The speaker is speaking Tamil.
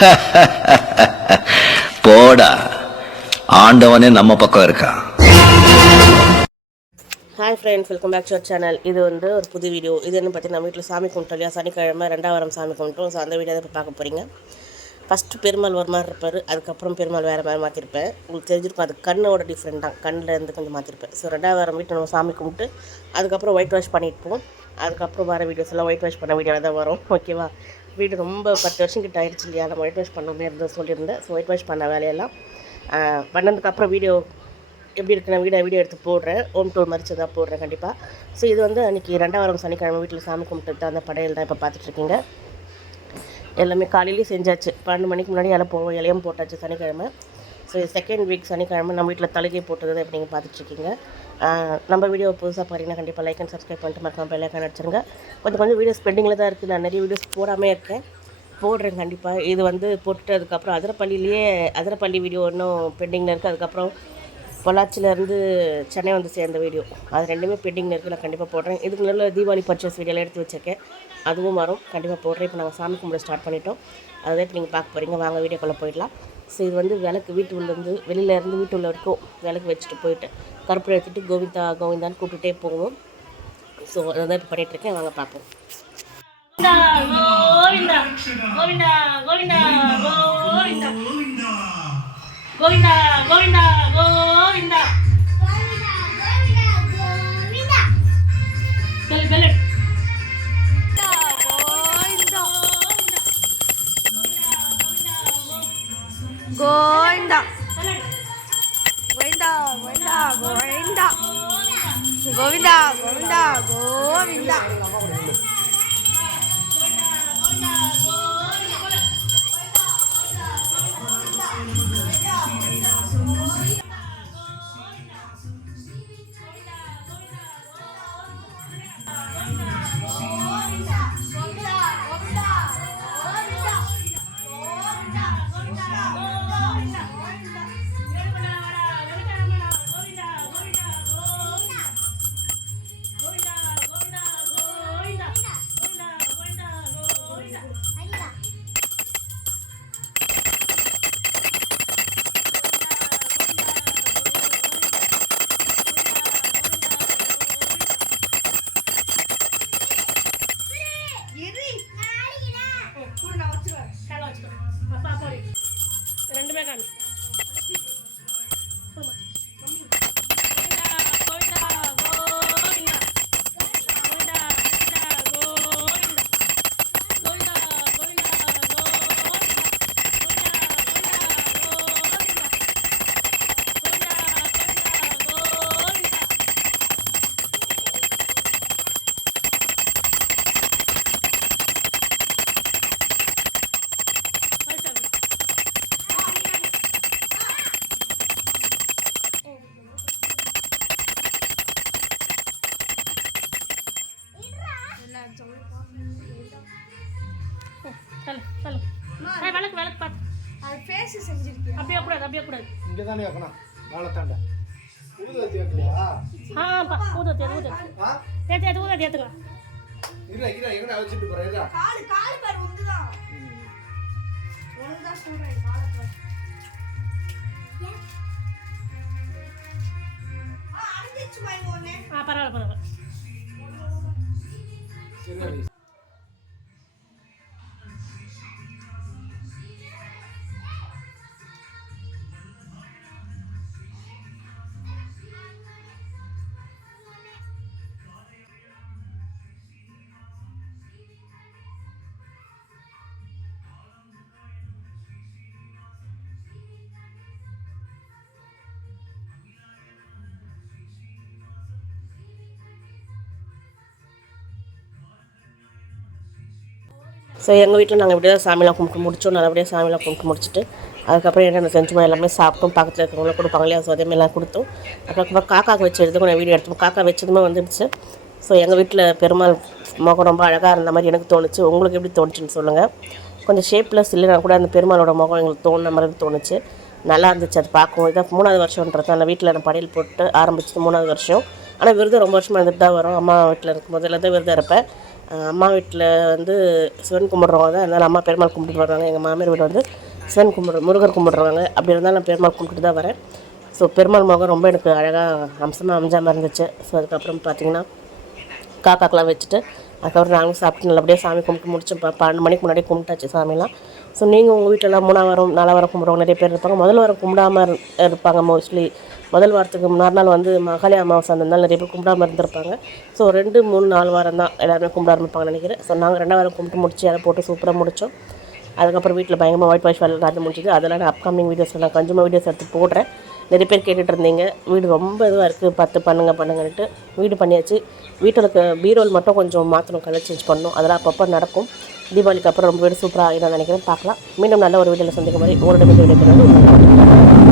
போடா. ஆண்டவனே நம்ம பக்கம் இருக்கான் hi friends welcome back to our channel இது வந்து ஒரு புது வீடியோ இது என்ன பார்த்தீங்கன்னா வீட்டில் சாமி கும்பிட்டோம் இல்லையா? சனிக்கிழமை ரெண்டாம் வாரம் சாமி கும்பிட்டோம். ஸோ அந்த வீடியோ தான் இப்போ பார்க்க போகிறீங்க ஃபஸ்ட்டு பெருமாள் ஒரு மாதிரி இருப்பார். அதுக்கப்புறம் பெருமாள் வேறு மாதிரி மாற்றிருப்பேன் உங்களுக்கு தெரிஞ்சிருக்கும் அது கண்ணோட டிஃப்ரெண்ட் தான். கண்ணில் இருந்து கொஞ்சம் மாற்றிருப்பேன் ஸோ ரெண்டாவது வாரம் வீட்டில் நம்ம சாமி கும்பிட்டு அதுக்கப்புறம் ஒயிட் வாஷ் பண்ணிட்டுப்போம் அதுக்கப்புறம் வர வீடியோஸ் எல்லாம் ஒயிட் வாஷ் பண்ண வீடியோவில் தான் வரும். ஓகேவா வீடு ரொம்ப பத்து வருஷம் கிட்ட ஆயிடுச்சு இல்லையா? நம்ம ஒயிட் வாஷ் பண்ண மாதிரி இருந்தது சொல்லியிருந்தேன். ஸோ ஒயிட் வாஷ் பண்ண வேலையெல்லாம் பண்ணதுக்கப்புறம் வீடியோ எப்படி இருக்கு நான் வீடியோ வீடியோ எடுத்து போடுறேன். ஹோம் டூர் மறிச்சு தான் போடுறேன் கண்டிப்பாக ஸோ இது வந்து அன்றைக்கி ரெண்டாம் வாரம் சனிக்கிழமை வீட்டில் சாமி கும்பிட்டு அந்த படையல் தான் இப்போ பார்த்துட்ருக்கீங்க. எல்லாமே காலையிலேயே செஞ்சாச்சு. பன்னெண்டு மணிக்கு முன்னாடி இலை போவோம். இலையும் போட்டாச்சு சனிக்கிழமை. ஸோ செகண்ட் வீக் சனிக்கிழமை நம்ம வீட்டில் தலைகை போட்டது எப்படிங்க நீங்கள் பார்த்துட்ருக்கீங்க. நம்ம வீடியோ புதுசாக பார்த்தீங்கன்னா கண்டிப்பாக லைக் அண்ட் சப்ஸ்கிரைப் பண்ணிட்டு மறக்காம பெல்லைக்கான அடிச்சிருங்க. கொஞ்சம் கொஞ்சம் வீடியோஸ் பெண்டிங்கில் தான் இருக்குது நான் நிறைய வீடியோஸ் போடாமல் இருக்கேன். போடுறேன் கண்டிப்பாக இது வந்து போட்டுட்டு அதுக்கப்புறம் அதிரப்பள்ளியிலேயே அதிரப்பள்ளி வீடியோ இன்னும் பெண்டிங்கில் இருக்குது அதுக்கப்புறம் பொள்ளாச்சியிலேருந்து சென்னை வந்து சேர்ந்த வீடியோ அது ரெண்டுமே பெண்டிங்கில் இருக்குது நான் கண்டிப்பாக போடுறேன். இதுக்கு நல்ல தீபாவளி பர்ச்சேஸ் வீடியோலாம் எடுத்து வச்சிருக்கேன். அதுவும் வரும். கண்டிப்பாக போடுறேன். இப்போ நாங்கள் சாமி கும்பிட ஸ்டார்ட் பண்ணிட்டோம். அதை இப்போ நீங்கள் பார்க்க போகிறீங்க வாங்க வீடியோக்குள்ளே போயிடலாம். ஸோ இது வந்து விளக்கு வீட்டு உள்ளேருந்து வெளியில இருந்து வீட்டு உள்ள வரைக்கும் விளக்கு வச்சுட்டு போயிட்டேன். கருப்பு எடுத்துகிட்டு கோவிந்தா கோவிந்தான்னு கூப்பிட்டுட்டே போவோம். ஸோ அதை தான் இப்போ பண்ணிகிட்ருக்கேன் வாங்க பார்ப்போம். கோவிந்தா கோவிந்தா கோவிந்தா கோவிந்தா. கோவிந்தா கோவிந்தா கோவிந்தா. கோவிந்தா கோவிந்தா கோவிந்தா அப்படியே கூடாது அப்படியே கூடாது. இங்கே தானே வைக்கணும் வாழைத்தாண்ட. ஊதுவத்தி வைக்கலையா ஆ பா ஊதத்து ஊதத்து ஆ? ஏற்று ஏற்று ஊதத்து ஏற்றுங்க இரு இரு இரு வச்சுட்டு போகிறேன் இருக்கா காலு காலு பாரு உண்டுதான் உனக்குதான் சொல்றேன் காலை பாரு. ஆ அடைஞ்சிச்சு மாதிரி ஒண்ணு ஆ பரவாயில்ல பரவாயில்ல. சரி ஸோ எங்கள் வீட்டில் நாங்கள் இப்படியே தான் கும்பிட்டு முடித்தோம் நல்லபடியாக சாமியெல்லாம் கும்பிட்டு முடிச்சுட்டு அதுக்கப்புறம் என்னென்ன செஞ்சோமோ எல்லாமே சாப்பிட்டோம். பக்கத்தில் இருக்கிறவங்களும் கொடுப்பாங்க இல்லையா ஸோ அதேமாதிரிலாம் கொடுத்தோம். அதுக்கப்புறம் காக்காக்கு வச்சு எடுத்து நான் வீடியோ எடுத்தோம். காக்கா வச்சதுமே வந்துடுச்சு ஸோ எங்கள் வீட்டில் பெருமாள் முகம் ரொம்ப அழகாக இருந்த மாதிரி எனக்கு தோணுச்சு. உங்களுக்கு எப்படி தோணுச்சுன்னு சொல்லுங்கள் கொஞ்சம் ஷேப்லெஸ் இல்லைனா கூட அந்த பெருமாளோட முகம் எங்களுக்கு தோணுன மாதிரி தோணுச்சு. நல்லா இருந்துச்சு அது பார்க்கவும் இதான் மூணாவது வருஷன்றதால வீட்டில் நான் படையல் போட்டு ஆரம்பிச்சது மூணாவது வருஷம். ஆனால் விரதம் ரொம்ப வருஷமாக இருந்துட்டு தான் வரும். அம்மா வீட்டில் இருக்கும் போது தான் விரதம் இருப்பேன். அம்மா வீட்டில் வந்து சிவன் கும்பிட்றவங்க தான் அதனால் அம்மா பெருமாள் கும்பிட்டு வருவாங்க. எங்கள் மாமியார் வீடு வந்து சிவன் கும்பிட்ற முருகர் கும்பிட்றவங்க. அப்படி இருந்தாலும் நான் பெருமாள் கும்பிட்டு தான் வரேன். ஸோ பெருமாள் முகம் ரொம்ப எனக்கு அழகாக அம்சமாக அமைஞ்சாமல் இருந்துச்சு. ஸோ அதுக்கப்புறம் பார்த்தீங்கன்னா காக்காக்கெலாம் வச்சுட்டு அதுக்கப்புறம் நாங்களும் சாப்பிட்டு நல்லபடியாக சாமி கும்பிட்டு முடிச்சோம் பன்னெண்டு மணிக்கு முன்னாடி கும்பிட்டாச்சு சாமிலாம் ஸோ நீங்கள் உங்கள் வீட்டிலலாம் மூணாம் வாரம் நாலாம் வாரம் கும்பிட்றவங்க நிறைய பேர் இருப்பாங்க. முதல் வாரம் கும்பிடாம இரு- இருப்பாங்க மோஸ்ட்லி முதல் வாரத்துக்கு முன்னாடி நாள் வந்து மகாலி அமாவாசை அந்த நாள் நிறைய பேர் கும்பிடாம இருந்திருப்பாங்க. ஸோ ரெண்டு மூணு நாலு வாரம் தான் எல்லாருமே கும்பிட ஆரம்பிப்பாங்கன்னு நினைக்கிறேன். ஸோ நாங்கள் ரெண்டாம் வாரம் கும்பிட்டு முடிச்சு அதை போட்டு சூப்பராக முடித்தோம் அதுக்கப்புறம் வீட்டில் பயங்கரமாக ஒயிட் வாஷ் வேலை நடந்து முடிஞ்சுது. அதெல்லாம் நான் அப்கமிங் வீடியோஸ் நான் கொஞ்சமாக வீடியோஸ் எடுத்து போடுறேன். நிறைய பேர் கேட்டுகிட்டு இருந்தீங்க. வீடு ரொம்ப இதுவாக இருக்குது பார்த்து பண்ணுங்க பண்ணுங்கன்ட்டு வீடு பண்ணியாச்சு. வீட்டில் இருக்க பீரோல் மட்டும் கொஞ்சம் மாற்றணும் கலர் சேஞ்ச் பண்ணணும். அதெல்லாம் அப்பப்போ நடக்கும். தீபாவளிக்கு அப்புறம் ரொம்ப வீடு சூப்பராக ஆகிடும் நினைக்கிறேன். பார்க்கலாம். மீண்டும் நல்ல ஒரு வீடியோவில் சந்திக்கும் மாதிரி உங்களோட வீடியோ